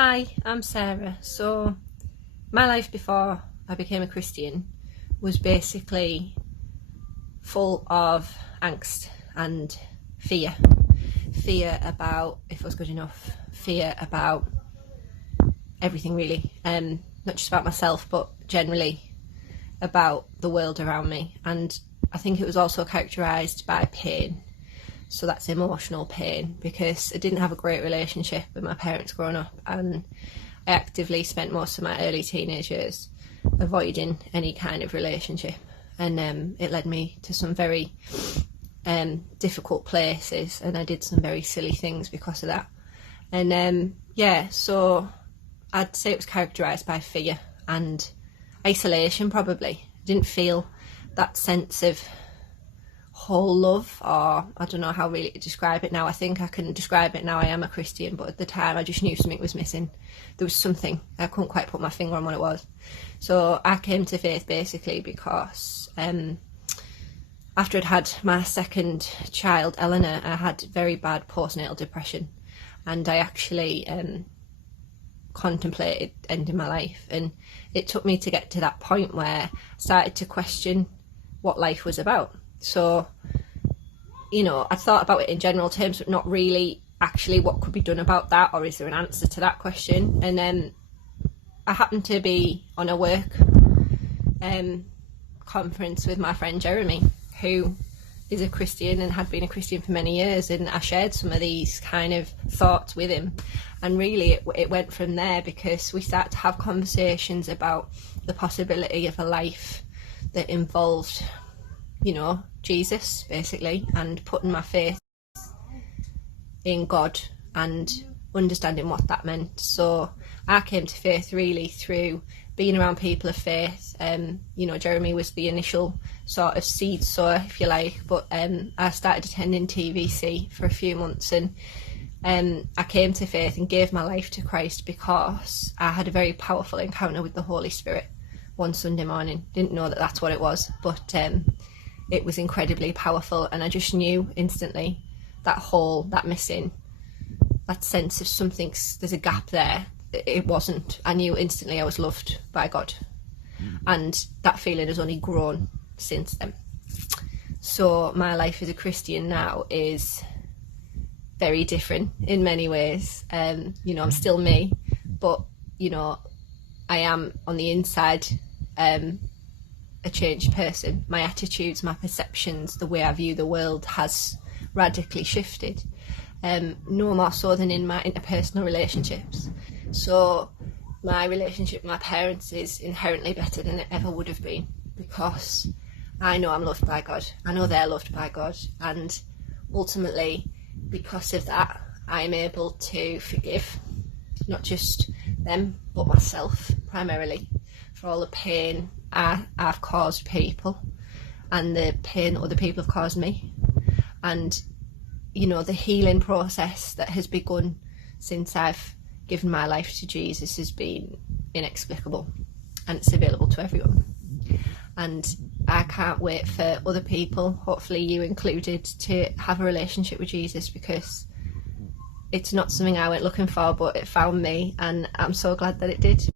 Hi, I'm Sarah. So my life before I became a Christian was basically full of angst and fear. Fear about if I was good enough, fear about everything really, not just about myself but generally about the world around me. And I think it was also characterised by pain. So that's emotional pain, because I didn't have a great relationship with my parents growing up, and I actively spent most of my early teenage years avoiding any kind of relationship, and it led me to some very difficult places, and I did some very silly things because of that. And so I'd say it was characterised by fear and isolation probably. I didn't feel that sense of whole love, or I don't know how really to describe it now. I think I can describe it now. I am a Christian, but at the time I just knew something was missing. There was something, I couldn't quite put my finger on what it was. So I came to faith basically because after I'd had my second child, Eleanor, I had very bad postnatal depression, and I actually contemplated ending my life. And it took me to get to that point where I started to question what life was about. So, you know, I thought about it in general terms, but not really actually what could be done about that, or is there an answer to that question. And then I happened to be on a work conference with my friend Jeremy, who is a Christian and had been a Christian for many years, and I shared some of these kind of thoughts with him. And really it went from there, because we started to have conversations about the possibility of a life that involved, you know, Jesus basically, and putting my faith in God and understanding what that meant. So I came to faith really through being around people of faith. You know, Jeremy was the initial sort of seed sower, if you like, but I started attending TVC for a few months, and I came to faith and gave my life to Christ because I had a very powerful encounter with the Holy Spirit one Sunday morning. Didn't know that that's what it was, but it was incredibly powerful, and I just knew instantly that hole, that missing, that sense of something, there's a gap there. It wasn't. I knew instantly I was loved by God, and that feeling has only grown since then. So my life as a Christian now is very different in many ways. You know, I'm still me, but you know, I am on the inside a changed person. My attitudes, my perceptions, the way I view the world has radically shifted, no more so than in my interpersonal relationships. So my relationship with my parents is inherently better than it ever would have been, because I know I'm loved by God, I know they're loved by God, and ultimately because of that I'm able to forgive not just them but myself, primarily, for all the pain I've caused people and the pain other people have caused me. And you know, the healing process that has begun since I've given my life to Jesus has been inexplicable, and it's available to everyone. And I can't wait for other people, hopefully you included, to have a relationship with Jesus, because it's not something I went looking for, but it found me, and I'm so glad that it did.